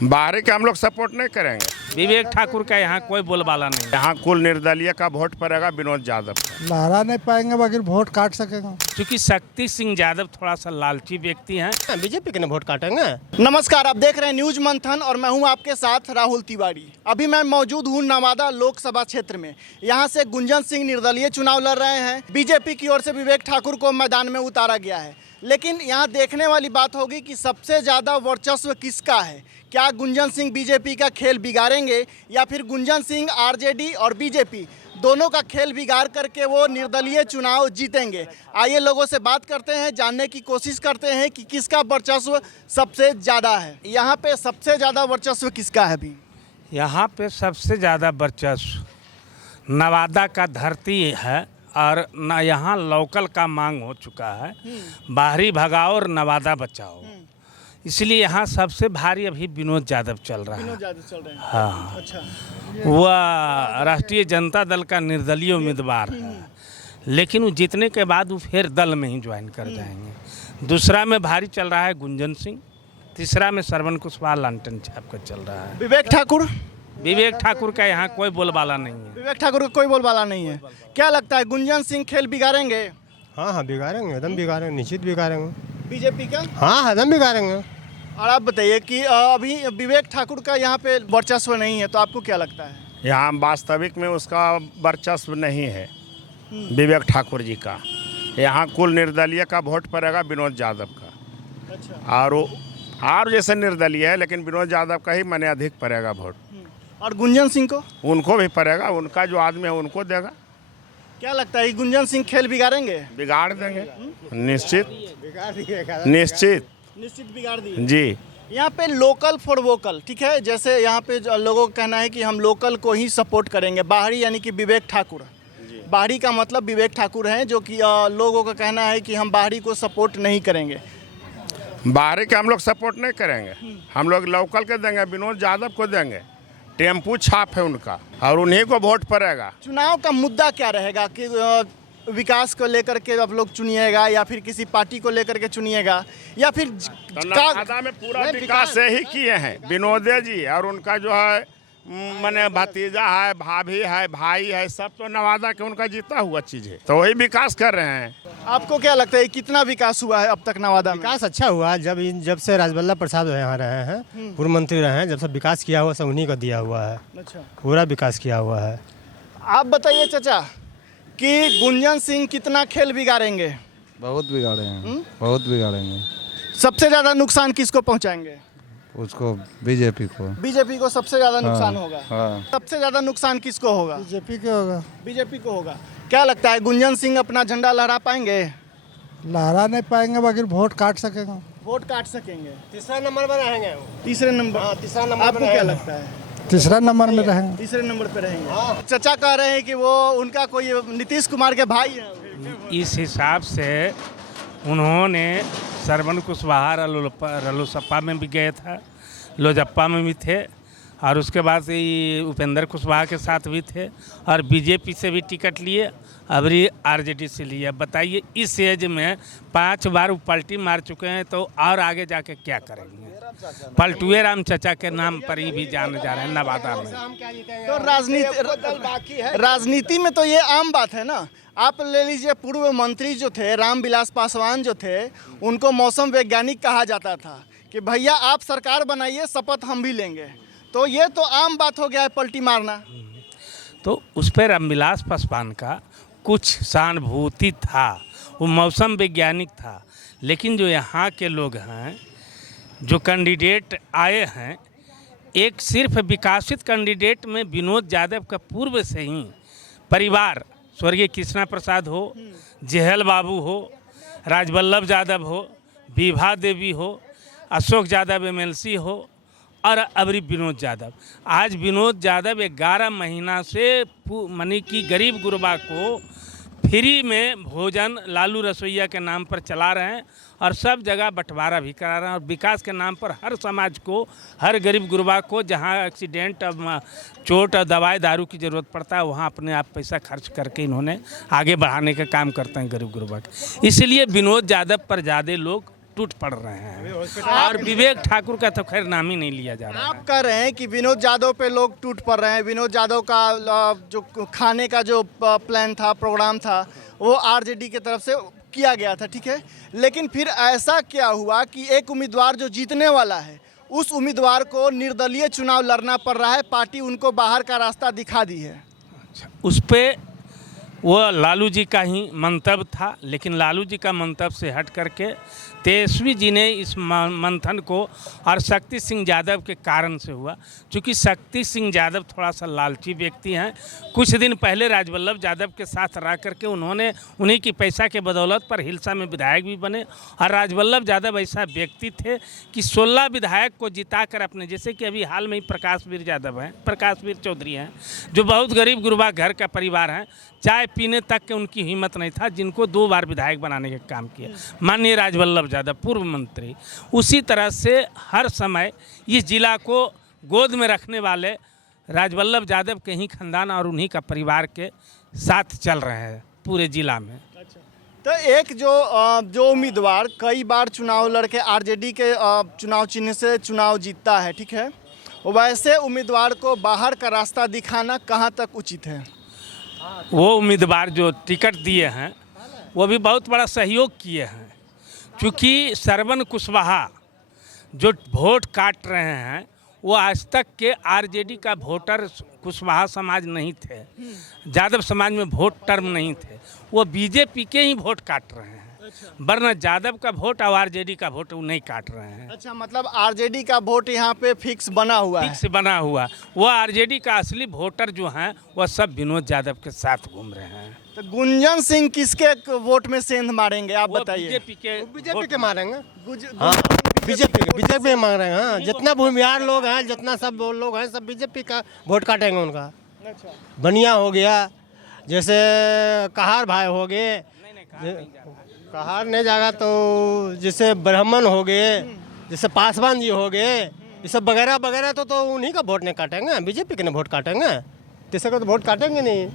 बाहरी के हम लोग सपोर्ट नहीं करेंगे। विवेक ठाकुर का यहाँ कोई बोलबाला नहीं। यहाँ कुल निर्दलीय का वोट पड़ेगा विनोद यादव। लहरा नहीं पाएंगे बाकी वोट काट सकेंगे। क्योंकि शक्ति सिंह यादव थोड़ा सा लालची व्यक्ति हैं। बीजेपी के वोट काटेंगे। नमस्कार, आप देख रहे हैं न्यूज मंथन और मैं हूं आपके साथ राहुल तिवारी। अभी मैं मौजूद हूं नवादा लोकसभा क्षेत्र में। यहां से गुंजन सिंह निर्दलीय चुनाव लड़ रहे हैं। बीजेपी की ओर से विवेक ठाकुर को मैदान में उतारा गया है। लेकिन यहां देखने वाली बात होगी कि सबसे ज़्यादा वर्चस्व किसका है। क्या गुंजन सिंह बीजेपी का खेल बिगाड़ेंगे या फिर गुंजन सिंह आरजेडी और बीजेपी दोनों का खेल बिगाड़ करके वो निर्दलीय चुनाव जीतेंगे। आइए लोगों से बात करते हैं, जानने की कोशिश करते हैं कि किसका वर्चस्व सबसे ज़्यादा है। यहाँ पे सबसे ज़्यादा वर्चस्व किसका है अभी? यहाँ पे सबसे ज़्यादा वर्चस्व नवादा का धरती है और न यहाँ लोकल का मांग हो चुका है। बाहरी भगाओ और नवादा बचाओ, इसलिए यहाँ सबसे भारी अभी विनोद यादव चल रहा है। विनोद यादव चल रहे हैं। हाँ, अच्छा, वह राष्ट्रीय जनता दल का निर्दलीय उम्मीदवार है, लेकिन वो जीतने के बाद वो फिर दल में ही ज्वाइन कर जाएंगे। दूसरा में भारी चल रहा है गुंजन सिंह, तीसरा में श्रवण कुशवाहा लालटेन छाप कर चल रहा है। विवेक ठाकुर का यहाँ कोई बोलबाला नहीं है। विवेक ठाकुर का कोई बोलबाला नहीं है। क्या लगता है गुंजन सिंह खेल बिगाड़ेंगे? हाँ बिगाड़ेंगे, एकदम बिगाड़ेंगे, निश्चित बिगाड़ेंगे। बीजेपी का? हाँ एकदम बिगाड़ेंगे। और आप बताइए कि अभी विवेक ठाकुर का यहाँ पे वर्चस्व नहीं है, तो आपको क्या लगता है? यहाँ वास्तविक में उसका वर्चस्व नहीं है विवेक ठाकुर जी का। यहाँ कुल निर्दलीय का वोट पड़ेगा विनोद यादव का। अच्छा। और जैसे निर्दलीय है, लेकिन विनोद यादव का ही मैंने अधिक पड़ेगा वोट। और गुंजन सिंह को? उनको भी पड़ेगा, उनका जो आदमी है उनको देगा। क्या लगता है गुंजन सिंह खेल बिगाड़ेंगे? बिगाड़ देंगे, निश्चित निश्चित निश्चित बिगाड़ दिए जी। यहाँ पे लोकल फॉर वोकल, ठीक है, जैसे यहाँ पे लोगों का कहना है कि हम लोकल को ही सपोर्ट करेंगे। बाहरी यानी कि विवेक ठाकुर, बाहरी का मतलब विवेक ठाकुर हैं, जो कि लोगों का कहना है कि हम बाहरी को सपोर्ट नहीं करेंगे। बाहरी के हम लोग सपोर्ट नहीं करेंगे, हम लोग लोकल के देंगे, विनोद यादव को देंगे। टेम्पू छाप है उनका और उन्हीं को वोट पड़ेगा। चुनाव का मुद्दा क्या रहेगा कि विकास को लेकर के आप लोग चुनिएगा या फिर किसी पार्टी को लेकर के चुनिएगा या फिर नवादा में पूरा विकास से ही किए हैं विनोद जी, और उनका जो है मैंने भतीजा है, भाभी है, भाई है, सब तो नवादा के उनका जीता हुआ चीज है, तो वही विकास कर रहे हैं। आपको क्या लगता है कितना विकास हुआ है अब तक नवादा में? विकास अच्छा हुआ। जब से राजबल्लभ प्रसाद यहाँ रहे हैं, पूर्व मंत्री रहे हैं, जब से विकास किया हुआ सब उन्हीं का दिया हुआ है। अच्छा, पूरा विकास किया हुआ है। आप बताइए चाचा कि गुंजन सिंह कितना खेल बिगाड़ेंगे? बहुत बिगाड़ेंगे, बहुत बिगाड़ेंगे। सबसे ज्यादा नुकसान किसको पहुंचाएंगे? उसको बीजेपी को सबसे ज्यादा नुकसान होगा। हाँ। सबसे ज्यादा नुकसान किसको होगा? बीजेपी के होगा। बीजेपी को होगा। क्या लगता है गुंजन सिंह अपना झंडा लहरा पाएंगे? लहरा नहीं पाएंगे बाकी वोट काट सकेंगे। वोट काट सकेंगे। तीसरा नंबर पर रहेंगे। तीसरे नंबर? तीसरा नंबर। आपको क्या लगता है? तीसरा नंबर में रहेंगे। तीसरे नंबर पे रहेंगे। चाचा कह रहे हैं कि वो उनका कोई नीतीश कुमार के भाई है। इस हिसाब से उन्होंने श्रवण कुशवाहा रलोसपा में भी गए था, लोजप्पा में भी थे, और उसके बाद ये उपेंद्र कुशवाहा के साथ भी थे, और बीजेपी से भी टिकट लिए, अबरी आरजेडी से लिए। बताइए इस एज में 5 बार पलटी मार चुके हैं, तो और आगे जाके क्या करेंगे? पलटुए राम चचा के नाम पर ही भी जाने जा रहे हैं नवादा में। तो राजनीति में तो ये आम बात है ना। आप ले लीजिए, पूर्व मंत्री जो थे रामविलास पासवान जो थे, उनको मौसम वैज्ञानिक कहा जाता था कि भैया आप सरकार बनाइए, शपथ हम भी लेंगे। तो ये तो आम बात हो गया है पलटी मारना। तो उस पर रामविलास पासवान का कुछ सहानुभूति था, वो मौसम वैज्ञानिक था, लेकिन जो यहाँ के लोग हैं, जो कैंडिडेट आए हैं, एक सिर्फ विकासित कैंडिडेट में विनोद यादव का पूर्व से ही परिवार, स्वर्गीय कृष्णा प्रसाद हो, जेहल बाबू हो, राजबल्लभ यादव हो, विभा देवी हो, अशोक यादव एमएलसी हो, और अबरी विनोद यादव। आज विनोद यादव 11 महीना से मनी की गरीब गुरबा को फ्री में भोजन लालू रसोइया के नाम पर चला रहे हैं, और सब जगह बंटवारा भी करा रहे हैं, और विकास के नाम पर हर समाज को, हर गरीब गुरबा को जहां एक्सीडेंट, चोट और दवाई दारू की ज़रूरत पड़ता है, वहां अपने आप पैसा खर्च करके इन्होंने आगे बढ़ाने का काम करते हैं गरीब गुरबा के। इसलिए विनोद यादव पर ज़्यादा लोग टूट पड़ रहे हैं। और विवेक ठाकुर का तो खैर नाम ही नहीं लिया जा रहा है। आप कह रहे हैं कि विनोद यादव पे लोग टूट पड़ रहे हैं। विनोद यादव का जो खाने का जो प्लान था, प्रोग्राम था, वो आरजेडी की तरफ से किया गया था, ठीक है। लेकिन फिर ऐसा क्या हुआ कि एक उम्मीदवार जो जीतने वाला है, उस उम्मीदवार को निर्दलीय चुनाव लड़ना पड़ रहा है, पार्टी उनको बाहर का रास्ता दिखा दी है। उस पर वो लालू जी का ही मंतव्य था, लेकिन लालू जी का मंतव्य से हट करके तेजस्वी जी ने इस मंथन को और शक्ति सिंह यादव के कारण से हुआ। क्योंकि शक्ति सिंह यादव थोड़ा सा लालची व्यक्ति हैं। कुछ दिन पहले राजवल्लभ यादव के साथ रह करके उन्होंने उन्हीं की पैसा के बदौलत पर हिलसा में विधायक भी बने। और राजवल्लभ यादव ऐसा व्यक्ति थे कि 16 विधायक को जिताकर अपने, जैसे कि अभी हाल में ही प्रकाशवीर यादव हैं, प्रकाशवीर चौधरी हैं, जो बहुत गरीब गुरबा घर का परिवार हैं, चाय पीने तक के उनकी हिम्मत नहीं था, जिनको 2 बार विधायक बनाने का काम किया माननीय राजवल्लभ यादव पूर्व मंत्री। उसी तरह से हर समय इस जिला को गोद में रखने वाले राजवल्लभ यादव के ही खानदान और उन्हीं का परिवार के साथ चल रहे हैं पूरे जिला में। तो एक जो उम्मीदवार कई बार चुनाव लड़के आरजेडी के चुनाव चिन्ह से चुनाव जीतता है, ठीक है, वैसे उम्मीदवार को बाहर का रास्ता दिखाना कहाँ तक उचित है? वो उम्मीदवार जो टिकट दिए हैं वो भी बहुत बड़ा सहयोग किए हैं। क्योंकि श्रवण कुशवाहा जो वोट काट रहे हैं वो आज तक के आरजेडी का वोटर कुशवाहा समाज नहीं थे, यादव समाज में वोट टर्म नहीं थे, वो बीजेपी के ही वोट काट रहे हैं। वरना यादव का वोट और आरजेडी का वोट वो नहीं काट रहे हैं। अच्छा, मतलब आरजेडी का वोट यहाँ पे फिक्स बना हुआ है। फिक्स बना हुआ। वो आरजेडी का असली वोटर जो हैं वह सब विनोद यादव के साथ घूम रहे हैं। तो गुंजन सिंह किसके वोट में सेंध मारेंगे, आप बताइए? बीजेपी के मारेंगे। हाँ, बीजेपी मांग रहे हैं। हाँ, जितना भूमिहार लोग हैं, जितना सब लोग हैं, सब बीजेपी का वोट काटेंगे उनका। अच्छा, बनिया हो गया, जैसे कहार भाई हो गए, कहार नहीं जाएगा तो जैसे ब्राह्मण हो गए, जैसे पासवान जी हो गए, ये सब वगैरह वगैरह तो उन्हीं का वोट नहीं काटेंगे, बीजेपी के नहीं वोट काटेंगे, किसी को तो वोट काटेंगे नहीं।